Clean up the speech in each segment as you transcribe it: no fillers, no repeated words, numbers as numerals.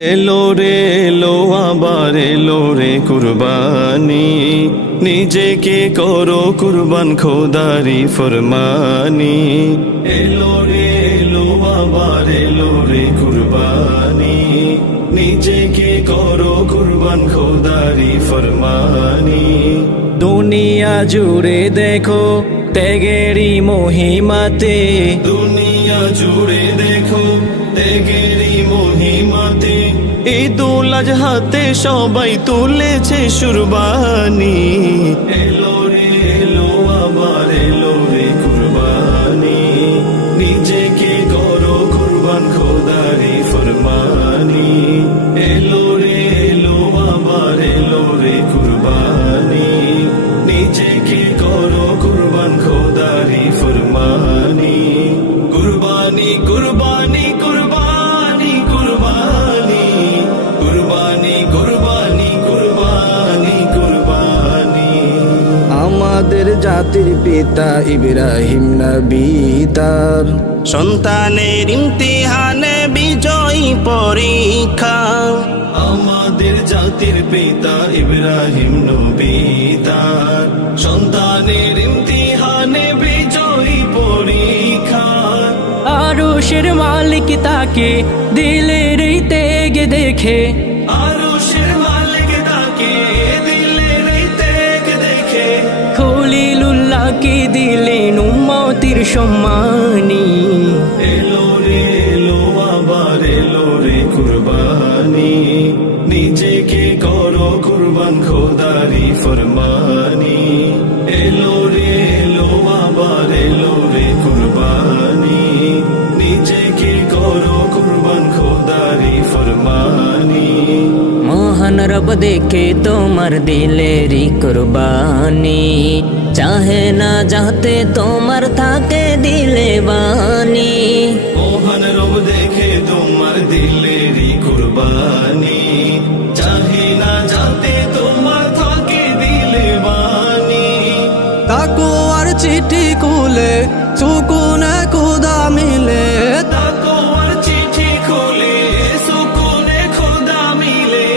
এলো রে এলো আবার এলো রে কুরবানি, নিজেকে করো কুরবান খোদারি ফরমানি। এলো রে এলো আবার এলো রে কুরবানি, নিজেকে করো কুরবান খোদারি ফরমানি। দুনিয়া জুড়ে দেখো ত্যাগেরই মহিমাতে, দুনিয়া জুড়ে দেখো ত্যাগেরই মহিমাতে, ঈদুল আজহাতে সবাই তুলেছে কুরবানি। এলো রে এলো আবার এলো রে কুরবানি, নিজেকে করো কুরবান খোদারি ফরমানি। এলো রে এলো আবার এলো রে কুরবানি, নিজেকে করো কুরবান খোদারি ফরমানি। কুরবানি কুরবানি কুরবানি কুরবানি কুরবানি কুরবানি কুরবানি কুরবানি। আমাদের জাতির পিতা ইব্রাহিম নবী তার সন্তানের ইমতিহানে বিজয়ী পরীক্ষা। আমাদের জাতির পিতা ইব্রাহিম নবী তার সন্তানের ইমতিহানে বিজয়ী পরীক্ষা। আরশের মালিক তাকে দিলের এই ত্যাগ দেখে, আরশের মালিক তাকে দিলের এই ত্যাগ দেখে, খলিলুল্লাহকে দিলেন উম্মতির সম্মানী। এলো রে এলো আবার এলো রে কুরবানি, নিজেকে করো কুরবান খোদারি ফরমানি। এলো রে এলো আবার এলো রে কুরবানি, নিজেকে করো কুরবান খোদারি ফরমানি। মহান রব দেখে তোমার দিলেরই কুরবানি, চাহে না যাতে তোমার থাকে দিলে বানি। মহান রব দেখে তোমার দিলেরই কুরবানি, চাহে না যাতে তোমার থাকে দিলে বানি। তাকওয়ার চিঠি খুলে সুকুনে খুদা মিলে, তাকওয়ার চিঠি খুলে সুকুনে খোদা মিলে,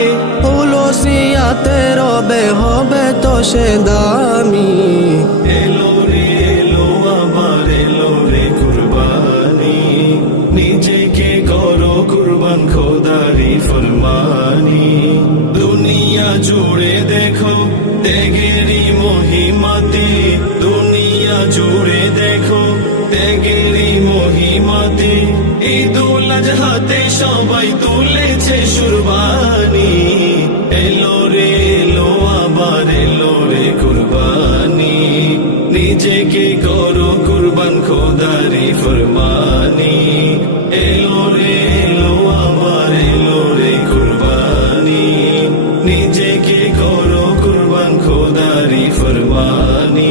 তুলসিয়াতে রবে হবে তো সে দামি। এলো রে এলো আবার এলো রে কুরবানি, নিজেকে করো কুরবান খোদারি ফরমানি। দুনিয়া জুড়ে দেখো ত্যাগেরই মহিমাতে, দুনিয়া জুড়ে দেখো ত্যাগেরই মহিমাতে, ঈদুল আজহাতে সবাই তুলেছে কুরবানি। এলো রে এলো আবার এলো রে কুরবানি, নিজেকে করো কুরবান খোদারি ফরমানি। এলো রে এলো আবার এলো রে কুরবানি, নিজেকে করো কুরবান খোদারি ফরমানি।